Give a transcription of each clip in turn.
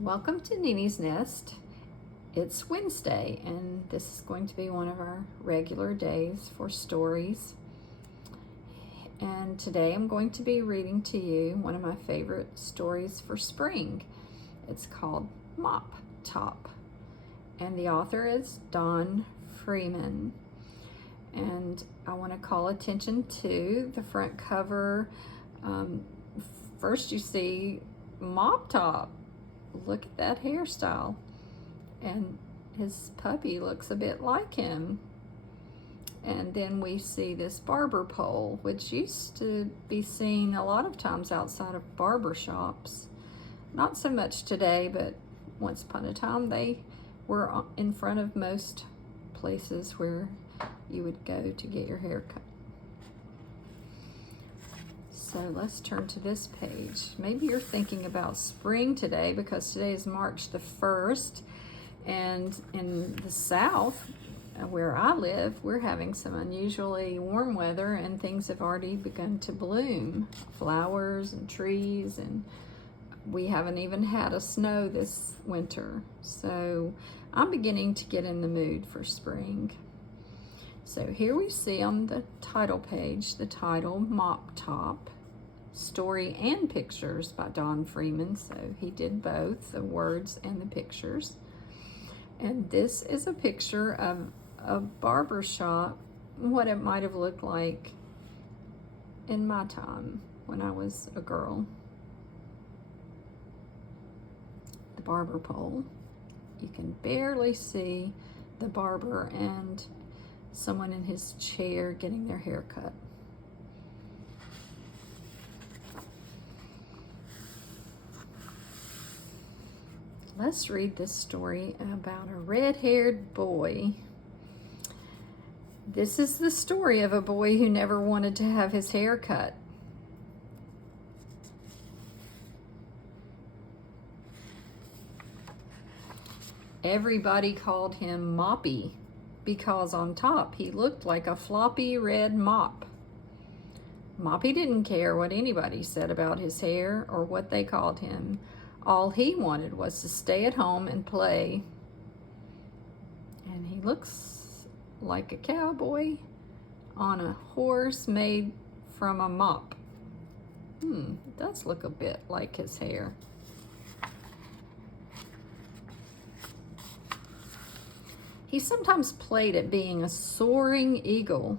Welcome to Nini's Nest. It's Wednesday, and this is going to be one of our regular days for stories. And today I'm going to be reading to you one of my favorite stories for spring. It's called Mop Top, and the author is Don Freeman. And I want to call attention to the front cover. First you see Mop Top. Look at that hairstyle, and his puppy looks a bit like him. And then we see this barber pole, which used to be seen a lot of times outside of barber shops. Not so much today, but once upon a time they were in front of most places where you would go to get your hair cut. So let's turn to this page. Maybe you're thinking about spring today because today is March the 1st, and in the South, where I live, we're having some unusually warm weather and things have already begun to bloom. Flowers and trees, and we haven't even had a snow this winter. So I'm beginning to get in the mood for spring. So here we see on the title page the title Mop Top, story and pictures by Don Freeman. So he did both the words and the pictures. And this is a picture of a barber shop, what it might have looked like in my time when I was a girl. The barber pole. You can barely see the barber and someone in his chair getting their hair cut. Let's read this story about a red-haired boy. This is the story of a boy who never wanted to have his hair cut. Everybody called him Moppy because on top he looked like a floppy red mop. Moppy didn't care what anybody said about his hair or what they called him. All he wanted was to stay at home and play. And he looks like a cowboy on a horse made from a mop. It does look a bit like his hair. He sometimes played at being a soaring eagle.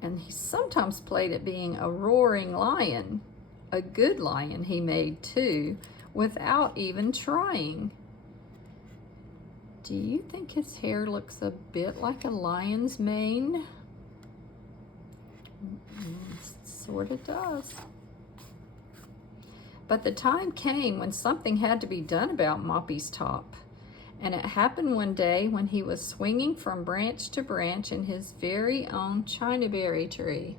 And he sometimes played at being a roaring lion. A good lion he made too, without even trying. Do you think his hair looks a bit like a lion's mane? Sort of does. But the time came when something had to be done about Moppy's top. And it happened one day when he was swinging from branch to branch in his very own chinaberry tree.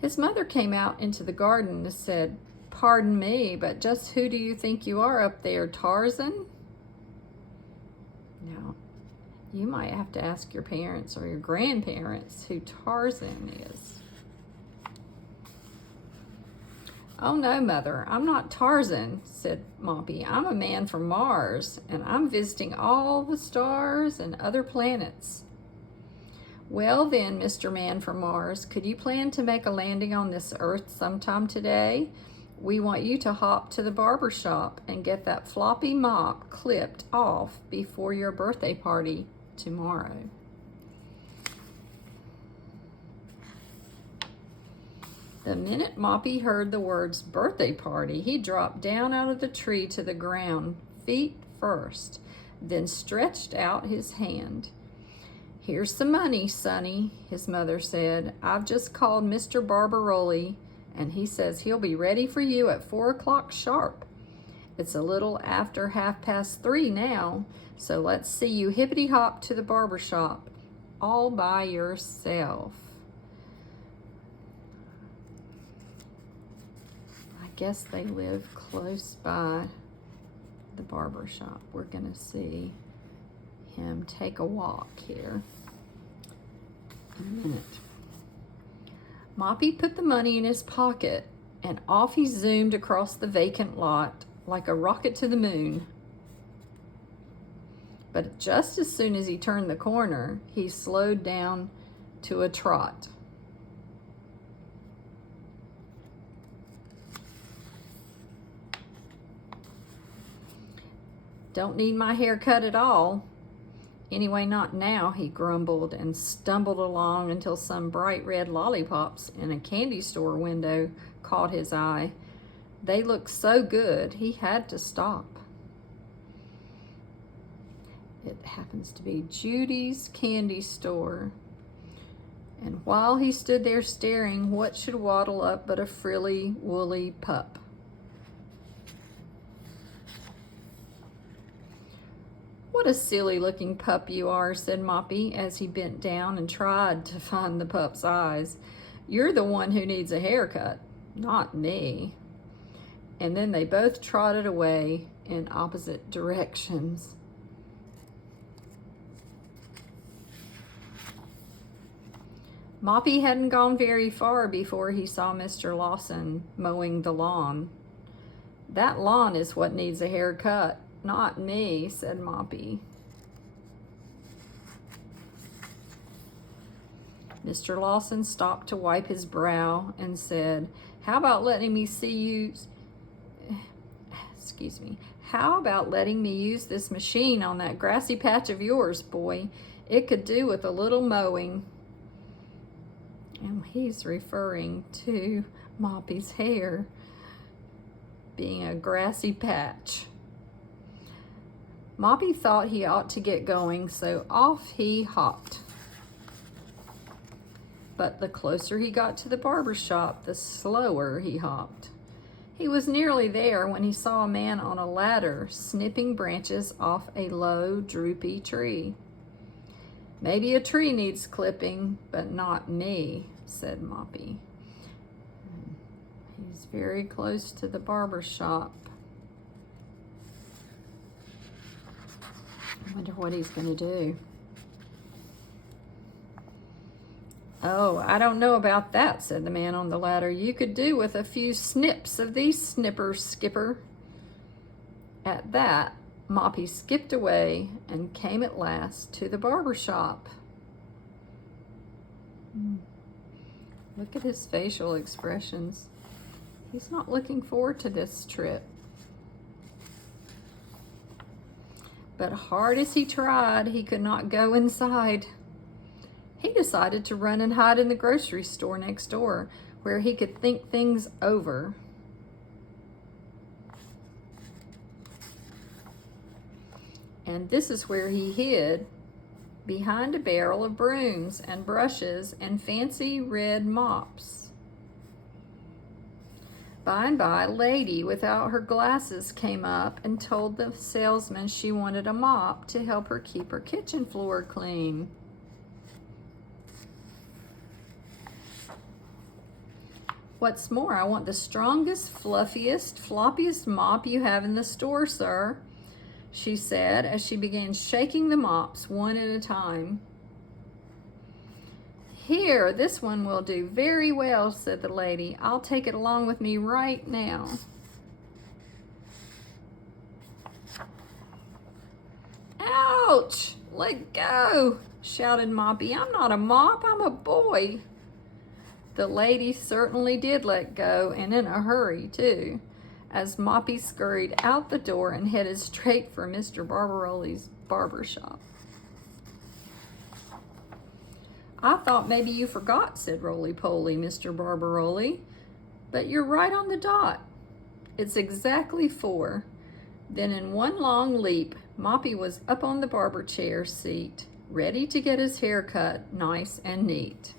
His mother came out into the garden and said, "Pardon me, but just who do you think you are up there, Tarzan?" Now, you might have to ask your parents or your grandparents who Tarzan is. "Oh no, Mother, I'm not Tarzan," said Moppy. "I'm a man from Mars, and I'm visiting all the stars and other planets." "Well then, Mr. Man from Mars, could you plan to make a landing on this Earth sometime today? We want you to hop to the barber shop and get that floppy mop clipped off before your birthday party tomorrow." The minute Moppy heard the words birthday party, he dropped down out of the tree to the ground, feet first, then stretched out his hand. "Here's some money, Sonny," his mother said. "I've just called Mr. Barbaroli, and he says he'll be ready for you at 4 o'clock sharp. It's a little after 3:30 now, so let's see you hippity-hop to the barber shop all by yourself." I guess they live close by the barber shop. We're gonna see him take a walk here in a minute. Moppy put the money in his pocket and off he zoomed across the vacant lot like a rocket to the moon. But just as soon as he turned the corner, he slowed down to a trot. Don't need my hair cut at all. Anyway, not now, he grumbled and stumbled along until some bright red lollipops in a candy store window caught his eye. They looked so good, he had to stop. It happens to be Judy's candy store. And while he stood there staring, what should waddle up but a frilly, woolly pup? "What a silly-looking pup you are," said Moppy as he bent down and tried to find the pup's eyes. "You're the one who needs a haircut, not me." And then they both trotted away in opposite directions. Moppy hadn't gone very far before he saw Mr. Lawson mowing the lawn. "That lawn is what needs a haircut, not me," said Moppy. Mr. Lawson stopped to wipe his brow and said, How about letting me use this machine on that grassy patch of yours, boy? It could do with a little mowing." And he's referring to Moppy's hair being a grassy patch. Moppy thought he ought to get going, so off he hopped. But the closer he got to the barber shop, the slower he hopped. He was nearly there when he saw a man on a ladder snipping branches off a low, droopy tree. "Maybe a tree needs clipping, but not me," said Moppy. He's very close to the barber shop. I wonder what he's going to do. "Oh, I don't know about that," said the man on the ladder. "You could do with a few snips of these snippers, Skipper." At that, Moppy skipped away and came at last to the barber shop. Look at his facial expressions. He's not looking forward to this trip. But hard as he tried, he could not go inside. He decided to run and hide in the grocery store next door, where he could think things over. And this is where he hid, behind a barrel of brooms and brushes and fancy red mops. By and by, a lady without her glasses came up and told the salesman she wanted a mop to help her keep her kitchen floor clean. "What's more, I want the strongest, fluffiest, floppiest mop you have in the store, sir," she said as she began shaking the mops one at a time. "Here, this one will do very well," said the lady. "I'll take it along with me right now." "Ouch! Let go!" shouted Moppy. "I'm not a mop, I'm a boy." The lady certainly did let go, and in a hurry, too, as Moppy scurried out the door and headed straight for Mr. Barbaroli's barber shop. "I thought maybe you forgot," said Roly-Poly, Mr. Barbaroli, "but you're right on the dot. It's exactly 4. Then in one long leap, Moppy was up on the barber chair seat, ready to get his hair cut nice and neat.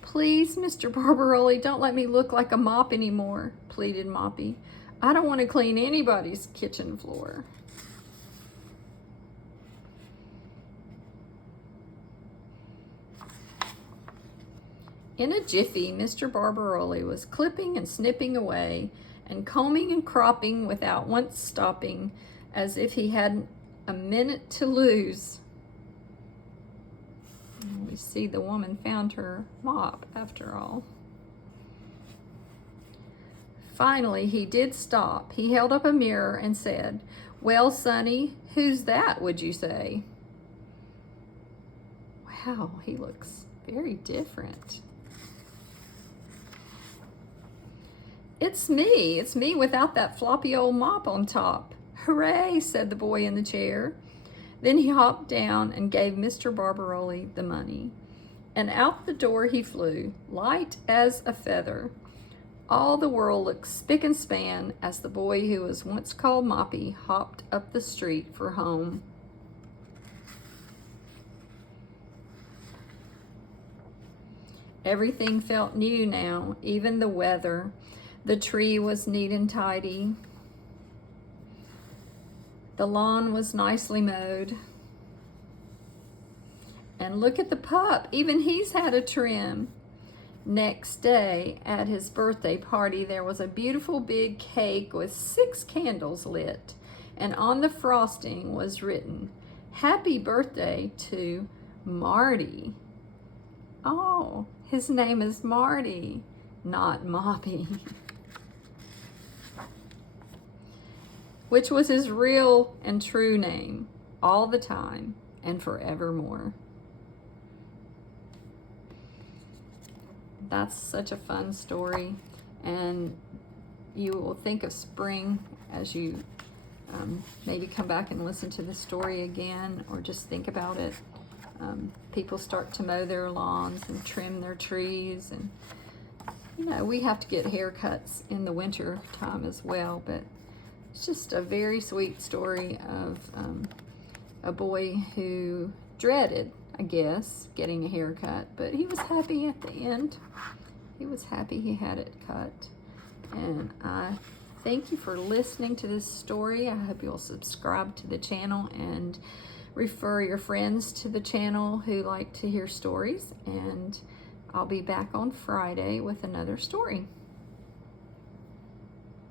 "Please, Mr. Barbaroli, don't let me look like a mop anymore," pleaded Moppy. "I don't want to clean anybody's kitchen floor." In a jiffy, Mr. Barbaroli was clipping and snipping away and combing and cropping without once stopping, as if he hadn't a minute to lose. We see the woman found her mop after all. Finally, he did stop. He held up a mirror and said, "Well, Sonny, who's that, would you say?" Wow, he looks very different. It's me without that floppy old mop on top." "Hooray," said the boy in the chair. Then he hopped down and gave Mr. Barbaroli the money. And out the door he flew, light as a feather. All the world looked spick and span as the boy who was once called Moppy hopped up the street for home. Everything felt new now, even the weather. The tree was neat and tidy. The lawn was nicely mowed. And look at the pup, even he's had a trim. Next day, at his birthday party, there was a beautiful big cake with 6 candles lit. And on the frosting was written, "Happy birthday to Marty." Oh, his name is Marty, not Moppy. Which was his real and true name, all the time and forevermore. That's such a fun story, and you will think of spring as you maybe come back and listen to the story again, or just think about it. People start to mow their lawns and trim their trees, and you know, we have to get haircuts in the winter time as well, but it's just a very sweet story of a boy who dreaded, I guess, getting a haircut, but he was happy at the end. He was happy he had it cut. And I thank you for listening to this story. I hope you'll subscribe to the channel and refer your friends to the channel who like to hear stories. And I'll be back on Friday with another story.